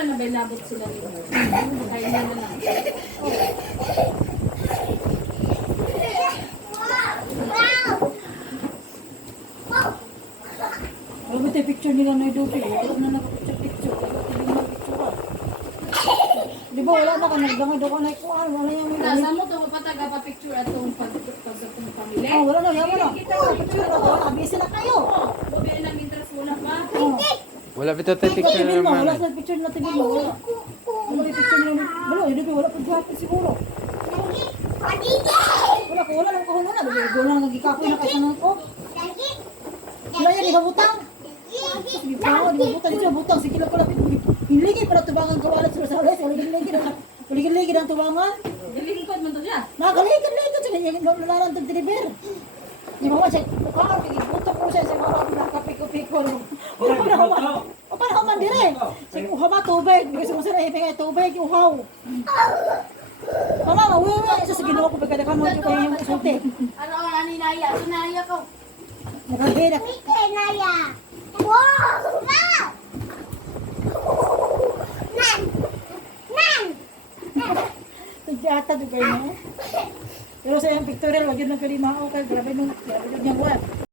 Wala na ba labot sila nito? Ay, na na lang. Ano ba tayo picture nila na ito? Wala na nakapicture-picture. Di ba wala na ka nagdangay daw ka na ikuha. Wala yung mga Nasa mo ito, mapataga pa picture at itong pag pag itong pamilya. Oh, wala na, yaman na. Picture na to. Abisi na kayo. Oo, Bobe na mintras muna pa. Oh. Wala pa tayo picture mo, naman. wala sa picture na tingin mo. Wala. Wala picture nila. Wala, hindi ko wala pag gwapo siguro. Wala ko, wala lang ko na. Wala lang nagikapoy na kasanan ko. Wala yan, ibabutang. Sige pa, di ba butang dito, butang. Sige lang pala. Hinligi pala tubangan ko. Wala sila sa alas. Huligin-ligi na. Huligin-ligi na ang tubangan. Dilingkod mo to siya. Nakalikan-likan sila. Yung lalaran ng deliver. Di ba siya, kaan, butang ko siya. Sa mga nakapiko-piko. Wala pa na human. O para human dire. Sige, uhaw ba tubig? Kasi mo sila ipingay tubig, uhaw. Mama, uwi uwi. Isa sa ginawa ko pagkada ka mo ito kayo yung sulti. Ano ang naninaya? Sinaya ko. Nakahira. Tadjata do kayo mo. Pero sa yung pictorial, wag yun lang kalimao kay grabe nung grabe nung yung